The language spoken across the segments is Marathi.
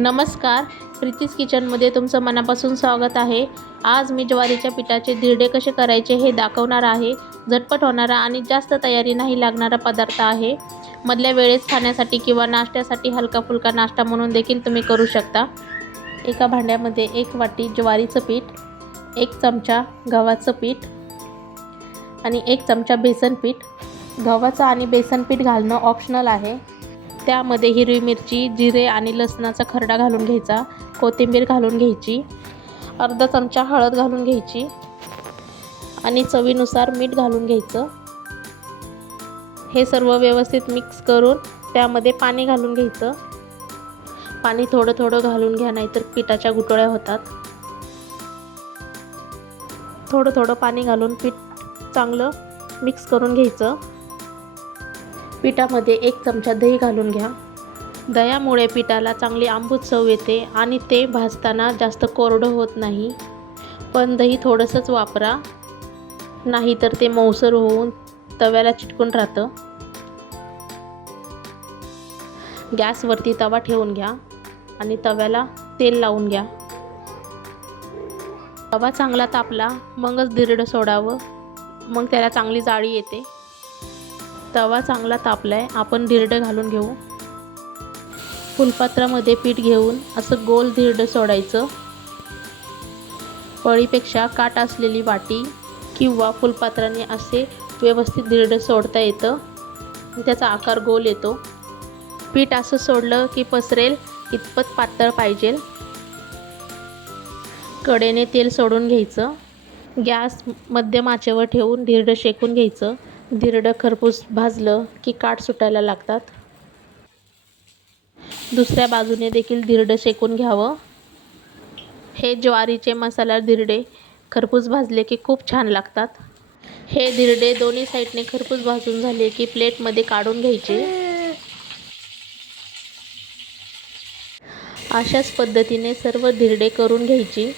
नमस्कार प्रीतीज किचनमध्ये तुमचं मनापासून स्वागत आहे. आज मी ज्वारीच्या पिठाचे धिरडे कसे करायचे हे दाखवणार आहे. झटपट होणारा आणि जास्त तयारी नाही लागणारा पदार्थ आहे. मधल्या वेळेस खाण्यासाठी किंवा नाश्त्यासाठी हलका फुलका नाश्ता म्हणून देखील तुम्ही करू शकता. एका भांड्यामध्ये एक वाटी ज्वारीचं पीठ एक चमचा गव्हाचं पीठ आणि एक चमचा बेसन पीठ. गव्हाचं आणि बेसन पीठ घालणं ऑप्शनल आहे. त्यामध्ये हिरवी मिरची जिरे आणि लसणाचा खरडा घालून घ्यायचा. कोथिंबीर घालून घ्यायची. अर्धा चमचा हळद घालून घ्यायची. आणि चवीनुसार मीठ घालून घ्यायचं. हे सर्व व्यवस्थित मिक्स करून त्यामध्ये पाणी घालून घ्यायचं. पाणी थोडं थोडं घालून घ्या नाहीतर पिठाच्या गुटोळ्या होतात. थोडं थोडं पाणी घालून पीठ चांगलं मिक्स करून घ्यायचं. पिठामध्ये एक चमचा दही घालून घ्या. दह्यामुळे पिठाला चांगली आंबूत चव येते आणि ते भाजताना जास्त कोरडं होत नाही. पण दही थोडंसंच वापरा. नाहीतर ते मऊसर होऊन तव्याला चिटकून राहतं. गॅसवरती तवा ठेवून घ्या आणि तव्याला तेल लावून घ्या. तवा चांगला तापला मगच धिरडं सोडावं. मग त्याला चांगली जाळी येते. तवा चांगला तापला आहे आपण धिरडं घालून घेऊ. फुलपात्रामध्ये पीठ घेऊन असं गोल धिरडं सोडायचं. पळीपेक्षा काट असलेली वाटी किंवा फुलपात्राने असे व्यवस्थित धिरडं सोडता येतं. त्याचा आकार गोल येतो. पीठ असं सोडलं की पसरेल इतपत पातळ पाहिजे कडेने तेल सोडून घ्यायचं. गॅस मध्यम आचेवर ठेवून धिरडं शेकून घ्यायचं. धिरडं खरपूस भाजलं की काठ सुटायला लागतात. दुसऱ्या बाजूने देखील धिरडं शेकून घ्यावं. हे ज्वारीचे मसाला धिरडे खरपूस भाजले की खूप छान लागतात. हे धिरडे दोन्ही साईडने खरपूस भाजून झाले की प्लेटमध्ये काढून घ्यायचे. अशाच पद्धतीने सर्व धिरडे करून घ्यायची.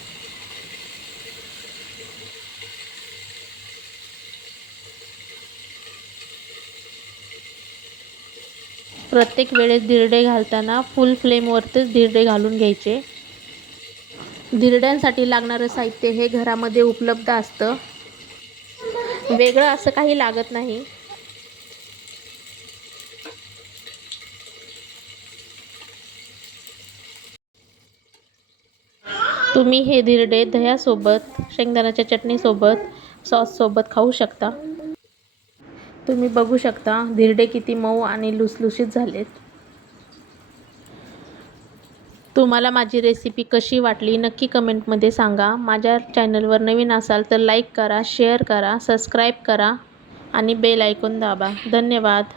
प्रत्येक वेळेस धिरडे घालताना फुल फ्लेमवरतीच धिरडे घालून घ्यायचे. धिरड्यांसाठी लागणारं साहित्य हे घरामध्ये उपलब्ध असतं. वेगळं असं काही लागत नाही. तुम्ही हे धिरडे दह्यासोबत शेंगदाण्याच्या चटणीसोबत सॉससोबत खाऊ शकता. तुम्ही बघू शकता धिरडे किती मऊ आणि लुसलुशीत झालेत. तुम्हाला माझी रेसिपी कशी वाटली नक्की कमेंटमध्ये सांगा. माझ्या चॅनलवर नवीन असाल तर लाईक करा शेअर करा सबस्क्राईब करा आणि बेल ऐकून दाबा. धन्यवाद.